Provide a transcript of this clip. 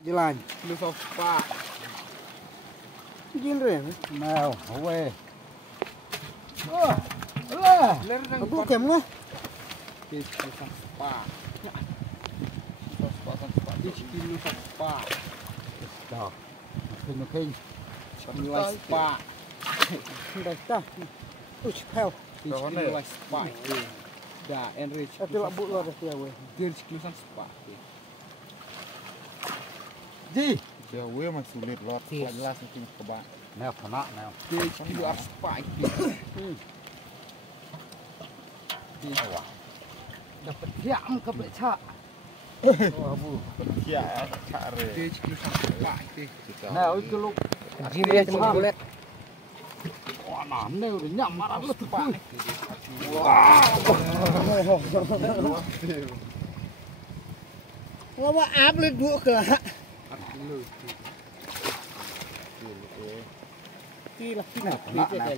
Jalan. Lu sofa. Begin re. Nào, về. Là. Aku kem lah. Lu sofa. Sofa. Lu sofa. Đó. Kinh kinh. Lu sofa. Dah dah. Uch pel. Lu sofa. Dah, enrich. Aku lah buat luar dia weh. Dir lu sofa. Gì? Dia we mah sulit lot. Jelas mungkin kebak. Nào, thằng nọ nào. Dir lu sofa. Dapat jam ke beca. Oh, bu. Kia cari. Dir lu sofa. Nào, itu lu. Jiri cuma bulat. Wah, nane udah nyamar lu tuh. Wah, wah, áp lên đũa kìa. Kia là khi nào? Kia là